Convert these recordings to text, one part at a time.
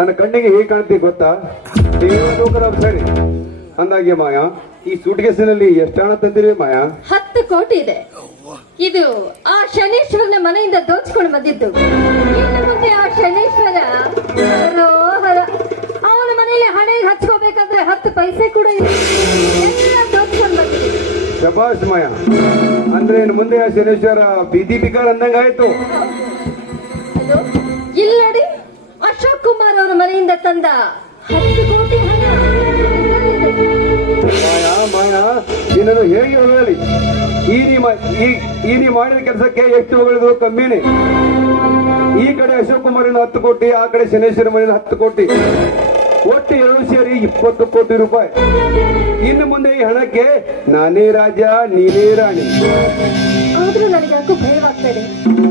ನನ್ನ ಕಣ್ಣಿಗೆ ಹೇಗೆ ಕಾಣ್ತಿ ಗೊತ್ತಾ? ದೇವಲೋಕದ ಸರಿ. ಅಂದಾಗೆ ಮಾಯ ಈ ಸೂಟ್ಕೇಸಿನಲ್ಲಿ ಎಷ್ಟು ಹಣ ತಂದಿರಿ ಮಾಯ? ಹತ್ತು ಕೋಟಿ ಇದೆ. ಇದು ಆ ಶನೀಶ್ವರನ ಮನೆಯಿಂದ ದೋಚ್ಕೊಂಡು ಬಂದಿದ್ದು. ಇನ್ನು ಮುಂದೆ ಆ ಶನೀಶ್ವರ ಅವನ ಮನೆಯಲ್ಲಿ ಹಣೆಗೆ ಹಚ್ಕೋಬೇಕಾದ್ರೆ ಹತ್ತು ಪೈಸೆ ಕೂಡ ಇಲ್ಲ. ಎಲ್ಲ ದೋಚ್ಕೊಂಡು ಬಂದಿದೆ. ಶಬಾಷ್ ಮಾಯ ಅಂದ್ರೆ ಇನ್ನು ಮುಂದೆ ಆ ಶನೇಶ್ವರ ಬೀದಿ ಬಿಗಾರ್ ಅಂದಂಗಾಯ್ತು. ಆಯ್ತು ಇಲ್ಲಿ ಕುಮಾರ್ ಅವರ ಮನೆಯಿಂದ ತಂದ ಹತ್ತು ಕೋಟಿ ಹಣ. ಮಾಯ ಮಾಯ ನಿನ್ನನ್ನು ಹೇಗೆ ಹೊರಲಿ ಈ ನೀ ಈ ಈ ನೀ ಮಾಡಿದ ಕೆಲಸಕ್ಕೆ ಎಷ್ಟು ಹೊಗಳಿದ್ರು ಕಮ್ಮಿನಿ. ಈ ಕಡೆ ಅಶೋಕ್ ಕುಮಾರಿನ ಹತ್ತು ಕೋಟಿ ಆ ಕಡೆ ಶನೇಶ್ವರ ಮನೆಯ ಹತ್ತು ಕೋಟಿ. ಒಟ್ಟು ಎರಡು ಸೇರಿ ಇಪ್ಪತ್ತು ಕೋಟಿ ರೂಪಾಯಿ. ಇನ್ನು ಮುಂದೆ ಈ ಹಣಕ್ಕೆ ನಾನೇ ರಾಜ ನೀನೇ ರಾಣಿ. ಆದ್ರೂ ನನಗೆ ಯಾಕೋ ಭಯವಾಗ್ತಾ ಇದೆ.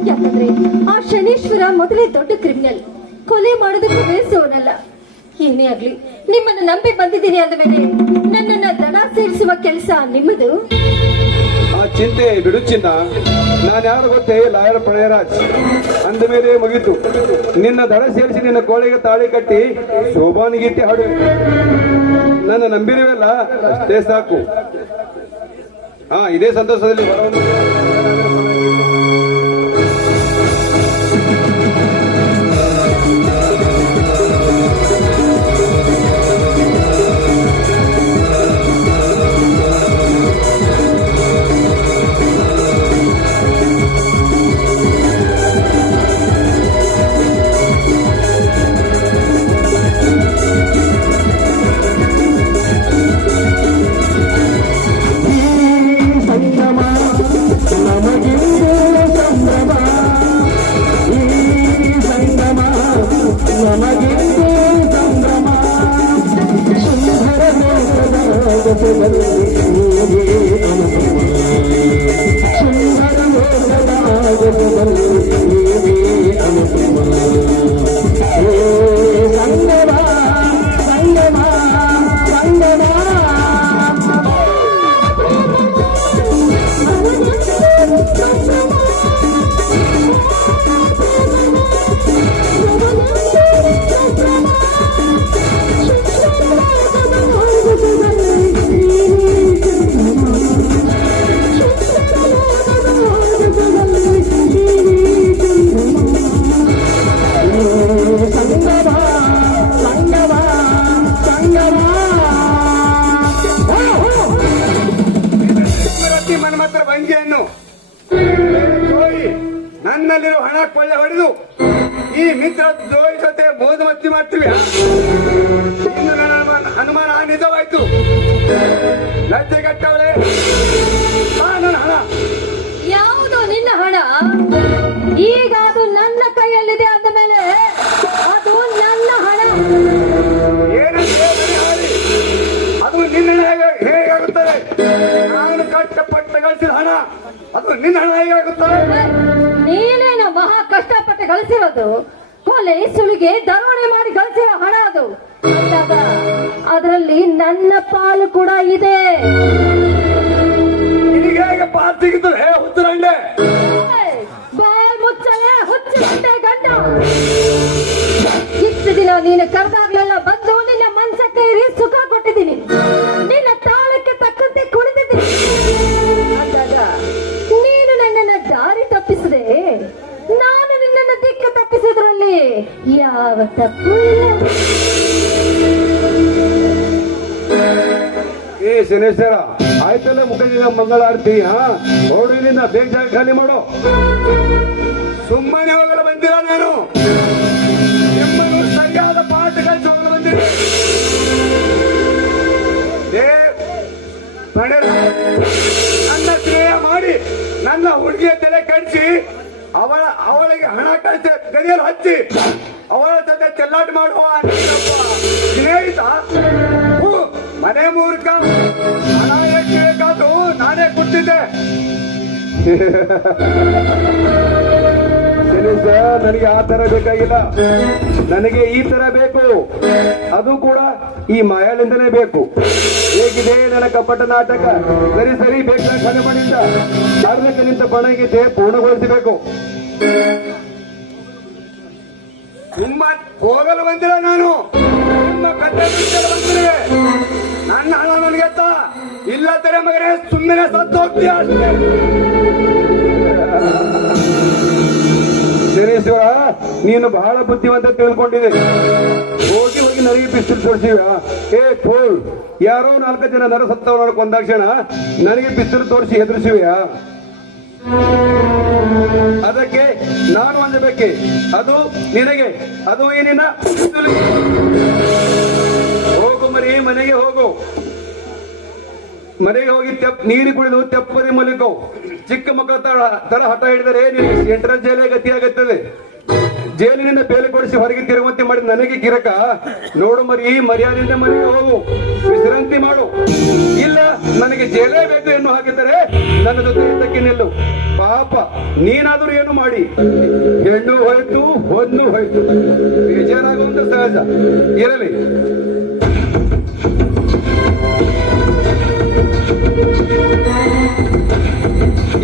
ಯಾಕಂದ್ರೆ ಆ ಶನೇಶ್ವರ ಮೊದಲೇ ದೊಡ್ಡ ಕ್ರಿಮಿನಲ್ ಕೊಲೆ ಮಾಡೋದಕ್ಕೂ ಬಯಸುವವನಲ್ಲ ಏನೇ ಆಗ್ಲಿ, ನಿಮ್ಮನ್ನ ನಂಬಿ ಬಂದಿದ್ದೀನಿ ಅಂದ ಮೇಲೆ ನನ್ನನ್ನ ದನ ಸೇರಿಸುವ ಕೆಲಸ ನಿಮ್ಮದು? ಆ ಚಿಂತೆ ಬಿಡು ಚಿನ್ನ. ನಾನು ಯಾರು ಗೊತ್ತೇ? ಲಾಯರ್ ಪಳೆಯರಾಜ್ ಅಂದ ಮೇಲೆ ಮುಗೀತು. ನಿನ್ನ ದಡ ಸೇರಿಸಿ ನಿನ್ನ ಕೋಳಿಗೆ ತಾಳಿ ಕಟ್ಟಿ ಶೋಭಾನ್ ಗೀತೆ ಹಾಡು. ನನ್ನ ನಂಬಿರುವಲ್ಲ ಅಷ್ಟೇ ಸಾಕು. ಹಾ, ಇದೇ ಸಂತೋಷದಲ್ಲಿ ಮಾತ್ರ ಬಂಜಿಯನ್ನು ದ್ರೋಹಿ ನನ್ನಲ್ಲಿರೋ ಹಣ ಕೊಳ್ಳೆ ಹೊಡೆದು ಈ ಮಿತ್ರ ದ್ರೋಹಿ ಜೊತೆ ಮೋದು ಮಸ್ತಿ ಮಾಡ್ತೀವಿ ಇನ್ನು ನನ್ನ ಅನುಮಾನ- ನಿಜವಾಯ್ತು. ಲಜ್ಜೆಗಟ್ಟವಳೆ ನನ್ನ ಹಣ. ಯಾವುದು ನಿನ್ನ ಹಣ? ಈಗ ಅದು ನನ್ನ ಕೈಯಲ್ಲಿದೆ ಅಂದ ಮೇಲೆ ಅದು ನನ್ನ ಹಣ. ಏನಂತ? ಅದು ನಿನ್ನ ಹೇಗೆ- ಗಳಿಸಿದ ಹಣ. ಅದು ನಿನ್ನ ಹಣ ಹೇಗಾಗುತ್ತೆ ನೀನೇನು ಮಹಾ ಕಷ್ಟಪಟ್ಟು ಕಳಿಸಿರೋದು? ಕೊಲೆ ಸುಲಿಗೆ ದರೋಣೆ ಮಾಡಿ ಕಳಿಸಿರೋ ಹಣ ಅದು. ಅದರಲ್ಲಿ ನನ್ನ ಪಾಲು ಕೂಡ ಇದೆ. ನಿನಗೆ ಹೇಗೆ ಪಾಲ್ ಸಿಗುತ್ತದೆ ಹುತ್ತರಂಡೆ ಏಯ್, ಬಾಯ್ ಮುಚ್ಚಲೆ ಹುಚ್ಚುಗಂಟೆ ಶನೇಶ್ವರ ಆಯ್ತಲ್ಲ ಮುಖಂಡ ಮಂಗಳಾರತಿ ಹಾ? ಹೊರಡಿನಿಂದ ಬೇಗ ಜಾಗ ಖಾಲಿ ಮಾಡು. ಸುಮ್ಮನೆ ಹೋಗಲು ಬಂದಿಲ್ಲ ನಾನು? ಸರಿಯಾದ ಪಾಠ ಕಲಿಸಿ ಹೋಗಲು ಪಡೆದ ನನ್ನ ಸ್ನೇಹ ಮಾಡಿ, ನನ್ನ ಹುಡುಗಿಯ ತಲೆ ಕಡಿಸಿ, ಅವಳ, ಅವಳಿಗೆ ಹಣ ಕಳಿಸಿ ಗಡಿಯಲ್ಲಿ ಹಚ್ಚಿ, ಅವಳ ತಂದೆ ಚೆಲ್ಲಾಟ ಮಾಡುವ ಸ್ನೇಹಿತ. ನನಗೆ ಆ ತರ ಬೇಕಾಗಿಲ್ಲ. ನನಗೆ ಈ ತರ ಬೇಕು. ಅದು ಕೂಡ ಈ ಮಾಯಾಳಿಂದನೇ ಬೇಕು. ಹೇಗಿದೆ ನನ್ನ ಕಪಟ ನಾಟಕ? ಸರಿ ಸರಿ ಬೇಕಾದ ನಿಂತ ಪಣಗೀತೆ ಪೂರ್ಣಗೊಳಿಸಬೇಕು. ನಿಮ್ಮ ಹೋಗಲು ಬಂದಿಲ್ಲ ನಾನು. ನಿಮ್ಮ ಬಿಡಿಸಲು ಬಂದಿರುವೆ ನನ್ನ ಹಣ ನನಗೆ ಇಲ್ಲ ತರ ಮಗನೇ ಸುಮ್ಮನೆ ಸತ್ತು ಹೋಗ್ತೀಯ ಅಷ್ಟೇ. ಶನೇಶ್ವರ ನೀನು ಬಹಳ ಬುದ್ಧಿವಂತ ತಿಳ್ಕೊಂಡಿದೆ. ಹೋಗಿ ಹೋಗಿ ನರಿಗೆ ಪಿಸ್ತೂಲ್ ತೋರಿಸಿವ ಏ ಥೋಳ್ ಯಾರೋ ನಾಲ್ಕು ಜನ ನರ ಸತ್ತವರ ಕೊಂದಾಕ್ಷಣ ನನಗೆ ಪಿಸ್ತೂಲ್ ತೋರಿಸಿ ಹೆದರಿಸಿವ್ಯಾ ಅದಕ್ಕೆ ನಾನು ಅಂದಬೇಕೆ ಅದು ನಿನಗೆ, ಅದು ಏನಿನ ಮನೆಗೆ ಹೋಗು. ಮನೆಗೆ ಹೋಗಿ ತೆಪ್ ನೀರು ಕುಡಿದು ತೆಪ್ಪದೆ ಮಲಿಕೋ ಚಿಕ್ಕ ಮಕ್ಕಳ ತರ ಹಠ ಹಿಡಿದರೆ ನಿನಗೆ ಸೆಂಟ್ರಲ್ ಜೈಲೇ ಗತಿಯಾಗುತ್ತದೆ ಜೈಲಿನಿಂದ ಬೇಲೆ ಕೊಡಿಸಿ ಹೊರಗೆ ತಿರುವಂತೆ ಮಾಡಿ ನನಗೆ ಗಿರಕ ನೋಡು ಮರಿ ಮರ್ಯಾದೆಯಿಂದ ಮನೆಗೆ ಹೋಗು. ವಿಶ್ರಾಂತಿ ಮಾಡು. ಇಲ್ಲ, ನನಗೆ ಜೈಲೇ ಬೇಕು ಎನ್ನು ಹಾಕಿದರೆ ನನ್ನ ಜೊತೆ ಇದ್ದಕ್ಕೆ ನಿಲ್ಲು. ಪಾಪ, ನೀನಾದರೂ ಏನು ಮಾಡಿ? ಹೆಣ್ಣು ಹೋಯ್ತು ಹೊನ್ನು ಹೋಯ್ತು. ಬೇಜಾರಾಗುವಂತ ಸಹಜ. ಇರಲಿ.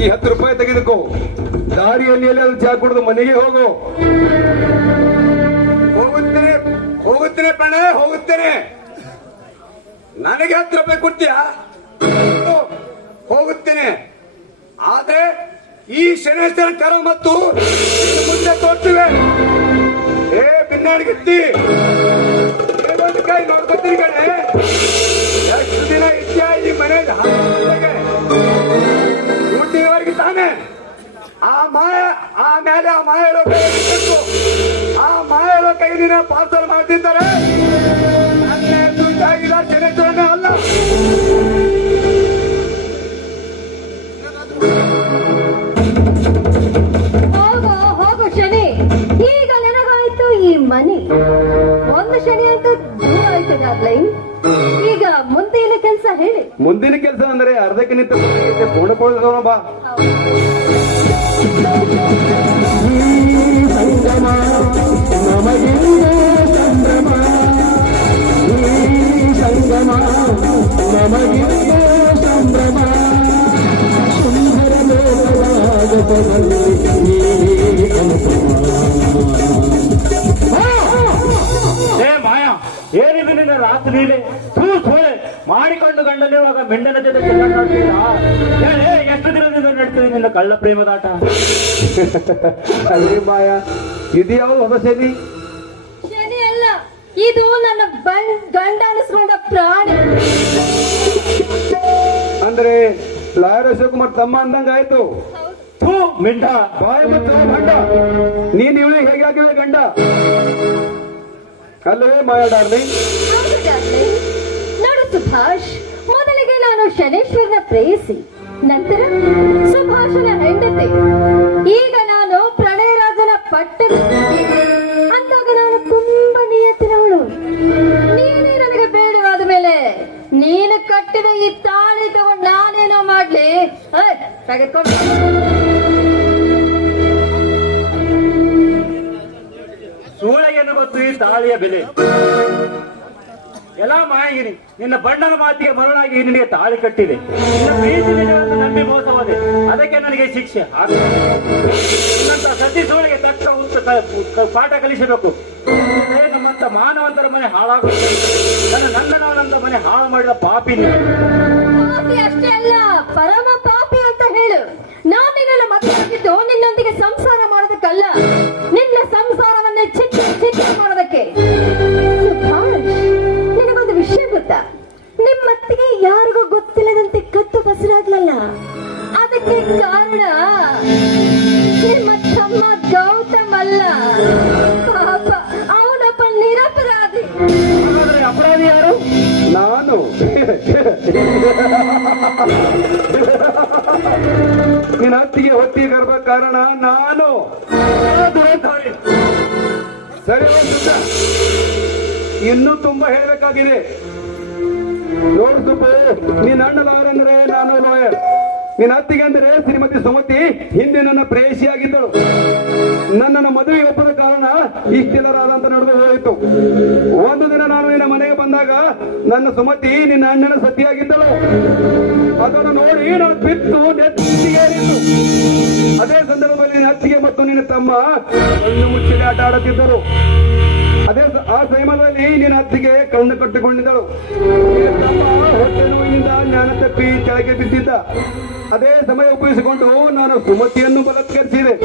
ಈ ಹತ್ತು ರೂಪಾಯಿ ತೆಗೆದುಕೋ. ದಾರಿಯಲ್ಲಿ ಎಲ್ಲಾದ್ರೂ ಚಾ ಕುಡಿದು ಮನೆಗೆ ಹೋಗು. ಹೋಗುತ್ತೇನೆ ಹೋಗುತ್ತೇನೆ ಪಣ ಹೋಗುತ್ತೇನೆ. ನನಗೆ ಹತ್ತು ರೂಪಾಯಿ ಕೊಡ್ತೀಯಾ? ಹೋಗುತ್ತೇನೆ. ಆದ್ರೆ ಈ ಶನೇಶ್ವರ ಕರ ಮತ್ತು ಮುಂದೆ ತೋರ್ತಿವೆ. ಏ ಬಿನ್ನಾಡಿಗಿತ್ತಿ ನೋಡ್ಕೊತೀನಿ ಕಣೆ. ಎಷ್ಟು ದಿನ ಇದ್ಯಾ ಈ ಊಟಿವರೆಗೆ ತಾನೆ. ಆ ಮಾಯ, ಆ ಮೇಲೆ ಆ ಮಾಯ ಹೇಳೋ ಕೈ ಆ ಮಾಯ ಕೈ ನೀನ ಪಾರ್ಸಲ್ ಮಾಡ್ತಿದ್ದಾರೆ. ಅಲ್ಲ. ಹೋಗೋ ಶನಿ. ಈಗ ನನಗಾಯ್ತು ಈ ಮನಿ. ಒಂದು ಶನಿ ಅಂತ ದೂರ ಆಯ್ತು ಡಾರ್ಲಿಂಗ್ ಈಗ ಮುಂದೇನು ಕೆಲಸ ಹೇಳಿ ಮುಂದಿನ ಕೆಲಸ ಅಂದ್ರೆ ಅರ್ಧಕ್ಕೆ ನಿಂತ ಪೂರ್ಣಗೊಳಿಸೋಣ ಬಾ ಈ ಸಂಗಮ ನಮಗಿಂದು ಸಂಭ್ರಮ ಈ ಸಂಗಮ ನಮಗಿಂದು ಸಂಭ್ರಮ ಸುಂದರ ಲೋಕವಾಗದಲ್ಲಿ ಈ ಅನುಪಮ ರಾತ್ರಿ ಲೀಲೆ ತೂ ಸೋಳೆ ಮಾಡಿಕೊಂಡು ಬೆಂಡನ ಮೆಂಡನ ಜೊತೆ ಎಷ್ಟು ದಿನದಿಂದ ನಡ್ತೀವಿ ನಿನ್ನ ಕಳ್ಳ ಪ್ರೇಮದಾಟ ಅದೇ ಮಾಯ ಇದು ಯಾವ ಹೊಸ ಶನಿ? ಶನಿ ಅಲ್ಲ ಇದು ನನ್ನ ಗಂಡ ಅನಿಸ್ಕೊಂಡ ಪ್ರಾಣಿ. ಅಂದ್ರೆ ಲಾಯರ್ ಅಶೋಕುಮಾರ್ ತಮ್ಮ ಅಂದಂಗ ಆಯ್ತು? ಮಿಂಡ. ಬಾಯಿ ಮತ್ತು ಗಂಡ. ನೀನ್ ಇವಳಿಗೆ ಹೇಗೆ ಆಗಿವೆ ಗಂಡ? ಅಲ್ಲವೇ ಮಾಯಾ ಡಾರ್ಲಿಂಗ್. ನೋಡು ಸುಭಾಷ್, ಮೊದಲಿಗೆ ನಾನು ಶನೇಶ್ವರನ ಪ್ರೇಯಸಿ, ನಂತರ ಸುಭಾಷನ ಹೆಂಡತಿ. ಈಗ ನಾನು ಪ್ರಣಯರಾಜನ ಪಟ್ಟದ ಅಂದಾಗ ನಾನು ತುಂಬಾ ನಿಯತ್ತಿನವಳು. ನೀನೇ ನನಗೆ ಬೇಡವಾದ ಮೇಲೆ ನೀನು ಕಟ್ಟಿದ ಈ ತಾಳಿ ತಗೊಂಡು ನಾನೇನೋ ಮಾಡ್ಲಿ. ತೆಗೆದ್ಕೊಂಡು ಗೊತ್ತು ಈ ತಾಳಿಯ ಬೆಲೆ. ಎಲ್ಲ ಮಾಯಗಿರಿ. ನಿನ್ನ ಬಣ್ಣದ ಮಾತಿಗೆ ಮರಳಾಗಿ ನಿನಗೆ ತಾಳಿ ಕಟ್ಟಿದೆ. ನಿನ್ನ ಪ್ರೀತಿ ನಿಜವನ್ನು ನಂಬಿ ಮೋಸವಾದೆ. ಅದಕ್ಕೆ ನನಗೆ ಶಿಕ್ಷೆ. ನಿನ್ನಂತ ಸತಿ ಸೂಳೆಗೆ ತಕ್ಕ ಉತ್ತ ಪಾಠ ಕಲಿಸಬೇಕು. ನಮ್ಮಂತ ಮಾನವಂತರ ಮನೆ ಹಾಳಾಗುತ್ತೆ. ನನ್ನ ನಂದನವನಂತ ಮನೆ ಹಾಳು ಮಾಡಿದ ಪಾಪಿ ಪಾಪಿ ಅಷ್ಟೇ ಅಲ್ಲ, ಪರಮ ಪಾಪಿ ಅಂತ ಹೇಳು. ನಾನು ನಿನ್ನನ್ನು ಮಕ್ಕಳಾಗಿದ್ದು ನಿನ್ನೊಂದಿಗೆ ಸಂಸಾರ ನಿಮ್ಮತ್ತಿಗೆ ಯಾರಿಗೂ ಗೊತ್ತಿಲ್ಲದಂತೆ ಕತ್ತು ಬಸರಾಗ್ಲಲ್ಲ? ಅದಕ್ಕೆ ಕಾರಣ ನಿಮ್ಮ ತಮ್ಮ ಗೌತಮ್ ಅಲ್ಲ. ಪಾಪ ಅವನಪ್ಪ ನಿರಪರಾಧಿ. ಅಪರಾಧಿ ಯಾರು? ನಾನು. ನಿನ್ನ ಅತ್ತಿಗೆ ಹೊತ್ತಿಗೆ ಕರ್ಬ ಕಾರಣ ನಾನು. ಸರಿ ಇನ್ನೂ ತುಂಬಾ ಹೇಳಬೇಕಾಗಿದೆ. ನೋಡು ಸುಬ್ಬು ನೀನ್ ಅಣ್ಣ ನಾನು ಲಾಯರ್. ನಿನ್ನ ಅತ್ತಿಗೆ ಅಂದ್ರೆ ಶ್ರೀಮತಿ ಸುಮತಿ, ಹಿಂದೆ ನನ್ನ ಪ್ರೇಯಸಿಯಾಗಿದ್ದಳು. ನನ್ನನ್ನು ಮದುವೆ ಒಪ್ಪದ ಇಷ್ಟೆಲ್ಲರಾದಂತ ನಡೆದು ಹೋಯಿತು. ಒಂದು ದಿನ ನಾನು ನಿನ್ನ ಮನೆಗೆ ಬಂದಾಗ ನನ್ನ ಸುಮತಿ ನಿನ್ನ ಅಣ್ಣನ ಸತಿಯಾಗಿದ್ದಳು. ಅದನ್ನು ನೋಡಿ ನಾನು ಬಿತ್ತು ನೆತ್ತಿಗೇರಿತು ಅದೇ ಸಂದರ್ಭದಲ್ಲಿ ಅತ್ತಿಗೆ ಮತ್ತು ನಿನ್ನ ತಮ್ಮ ಕಣ್ಣು ಮುಚ್ಚಿಗೆ ಆಟ ಆಡುತ್ತಿದ್ದರು. ಅದೇ ಆ ಸಮಯದಲ್ಲಿ ನಿನ್ನ ಅತ್ತಿಗೆ ಕಣ್ಣು ಕಟ್ಟಿಕೊಂಡಿದ್ದಳು. ಹೊಟ್ಟೆ ನೋವಿನಿಂದ ಜ್ಞಾನ ತಪ್ಪಿ ಕೆಳಗೆ ಬಿದ್ದಿದ್ದ. ಅದೇ ಸಮಯ ಉಪಯೋಗಿಸಿಕೊಂಡು ನಾನು ಸುಮತಿಯನ್ನು ಬಲತ್ಕರಿಸಿದೆ.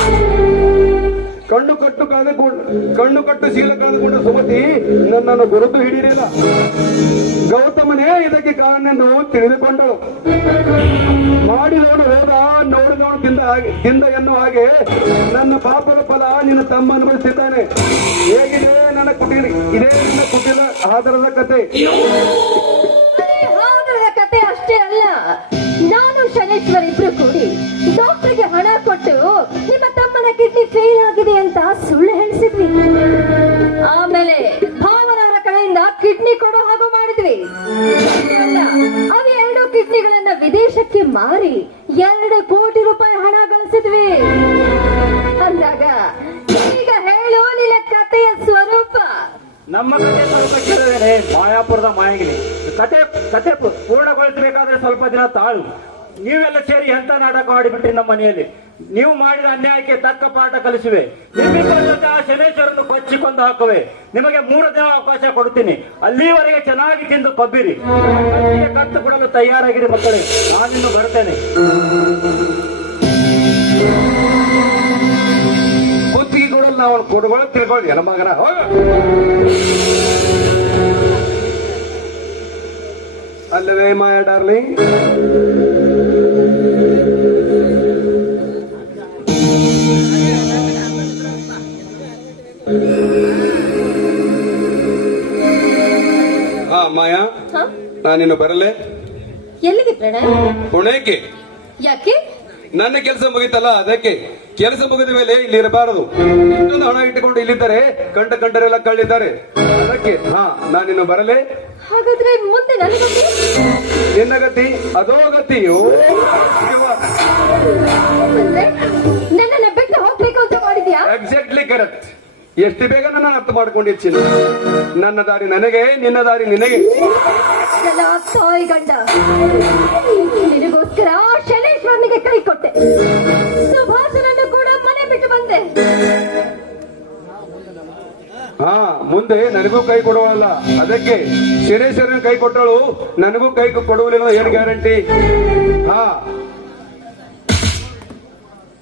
ಕಣ್ಣು ಕಟ್ಟು ಕಾದುಕೊಂಡು, ಕಣ್ಣು ಕಟ್ಟು ಶೀಲ ಕಾದುಕೊಂಡ ಸುಮತಿ, ನನ್ನನ್ನು ಗುರುತು ಹಿಡಿಯಲಿಲ್ಲ. ಗೌತಮನೇ ಇದಕ್ಕೆ ಕಾರಣ ಎಂದು ತಿಳಿದುಕೊಂಡಳು ಮಾಡಿದವನು ಹೋದ ನೋಡಿದವನು ತಿಂದ ಹಾಗೆ, ತಿಂದ ಎನ್ನುವ ಹಾಗೆ ನನ್ನ ಪಾಪದ ಫಲ ನಿನ್ನ ತಮ್ಮ ಅನುಭವಿಸಿದ್ದಾನೆ ಹೇಗಿದೆ ನನ್ನ ಕುಟೀರ, ಇದೇ ನನ್ನ ಕುಟೀರ ಆಧಾರದ ಕತೆ. ಕತೆ ಅಷ್ಟೇ ಅಲ್ಲ, ನಾನು ಶನೇಶ್ವರ್ ಆಮೇಲೆ ಭಾವನವರ ಕಡೆಯಿಂದ ಕಿಡ್ನಿ ಕೊಡೋ ಹಾಗೂ ಮಾಡಿದ್ವಿ. ಅವೆರಡು ಕಿಡ್ನಿಗಳನ್ನ ವಿದೇಶಕ್ಕೆ ಮಾರಿ ಎರಡು ಕೋಟಿ ರೂಪಾಯಿ ಹಣ ಗಳಿಸಿದ್ವಿ. ಅಂದಾಗ ಈಗ ಹೇಳೋ ನಿನ್ನ ಕಥೆಯ ಸ್ವರೂಪ. ನಮ್ಮ ಕತೆ ಸ್ವಲ್ಪ ಕೇಳಿದ್ರೆ ಮಾಯಾಪುರದ ಮಾಯಗಿರಿ. ಕತೆ ಕತೆ ಪೂರ್ಣಗೊಳಿಸಬೇಕಾದ್ರೆ ಸ್ವಲ್ಪ ದಿನ ತಾಳು. ನೀವೆಲ್ಲ ಸೇರಿ ಎಂತ ನಾಟಕ ಮಾಡಿಬಿಟ್ರಿ ನಮ್ಮ ಮನೆಯಲ್ಲಿ? ನೀವು ಮಾಡಿದ ಅನ್ಯಾಯಕ್ಕೆ ತಕ್ಕ ಪಾಠ ಕಲಿಸುವೆ. ಜೊತೆ ಆ ಶನೇಶ್ವರನ್ನು ಕೊಚ್ಚಿಕೊಂಡು ಹಾಕುವೆ. ನಿಮಗೆ ಮೂರು ದಿನ ಅವಕಾಶ ಕೊಡ್ತೀನಿ ಅಲ್ಲಿವರೆಗೆ ಚೆನ್ನಾಗಿ ತಿಂದು ಕಬ್ಬಿರಿ. ಕತ್ತು ಕೊಡಲು ತಯಾರಾಗಿರಿ ಮಕ್ಕಳೇ. ನಾನಿನ್ನು ಬರ್ತೇನೆ. ಕುತ್ತಿಗೆ ಕೊಡಲು ನಾವು ಕೊಡುಗಳು ತಿಳ್ಕೊಳ್ಳಿ ನಮ್ಮ ಮಗನ. ಅಲ್ಲವೇ, ಮಾಯ ಡಾರ್ಲಿಂಗ್? ಮಾಯಾ? ನಾನಿನ್ನು ಬರಲೆ? ಎಲ್ಲಿಗೆ ಪ್ರಣಯ್? ಪುಣೆಗೆ. ಯಾಕೆ? ನನ್ನ ಕೆಲಸ ಮುಗಿತಲ್ಲ ಅದಕ್ಕೆ. ಕೆಲಸ ಮುಗಿದ ಮೇಲೆ ಇಲ್ಲಿ ಇರಬಾರದು. ಇಷ್ಟೊಂದು ಹಣ ಇಟ್ಟುಕೊಂಡು ಇಲ್ಲಿದ್ದಾರೆ ಕಂಡ ಕಂಡರೆಲ್ಲ ಕಳ್ಳಿದ್ದಾರೆ. ಅದಕ್ಕೆ ಹಾ ನಾನಿನ್ನು ಬರಲೆ? ಹಾಗಾದ್ರೆ ಮುಂದೆ ನಿನ್ನ ಗತಿ ಅದೋ ಗತಿಯು ನನ್ನನ್ನ ಬಿಟ್ಟು ಹೋಗ್ಬೇಕು ಅಂತ ಮಾಡಿದ್ಯಾ? ಎಕ್ಸಾಕ್ಟ್ಲಿ ಕರೆಕ್ಟ್ ಎಷ್ಟು ಬೇಗ ನನ್ನ ಅರ್ಥ ಮಾಡ್ಕೊಂಡಿರ್ತೀನಿ ನನ್ನ ದಾರಿ ನನಗೆ ನಿನ್ನ ದಾರಿ ನಿನಗೆ. ನನ್ನ ತಾಯಿ ಗಂಡ. ನಿನಗೋಸ್ಕರ ಕೈ ಕೊಟ್ಟೆ. ಸುಭಾಷನನ್ನು ಕೂಡ ಮನೆ ಬಿಟ್ಟು ಬಂದೆ. ಹಾ ಮುಂದೆ ನನಗೂ ಕೈ ಕೊಡುವಲ್ಲ ಅದಕ್ಕೆ ಶನೇಶ್ವರನ ಕೈ ಕೊಟ್ಟಳು. ನನಗೂ ಕೈ ಕೊಡುವುದಿಲ್ಲ ಏನು ಗ್ಯಾರಂಟಿ? ಹಾ.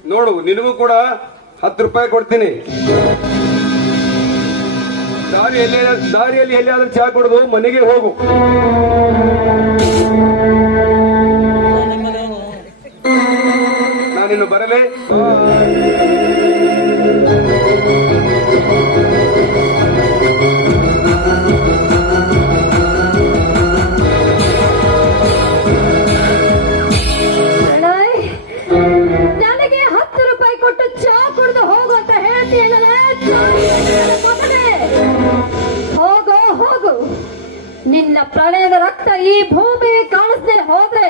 ನೋಡು ನಿನಗೂ ಕೂಡ ಹತ್ತು ರೂಪಾಯಿ ಕೊಡ್ತೀನಿ. ದಾರಿಯಲ್ಲಿ ದಾರಿಯಲ್ಲಿ ಎಲ್ಲಿಯಾದ್ರೂ ಚಹಾ ಕೊಡೋದು ಮನೆಗೆ ಹೋಗು. ನಾನಿನ್ನು ಬರಲೇ. ನನ್ನ ರಕ್ತ ಈ ಭೂಮಿ ಕಾಣಿಸ್ದೆ ಹೋದ್ರೆ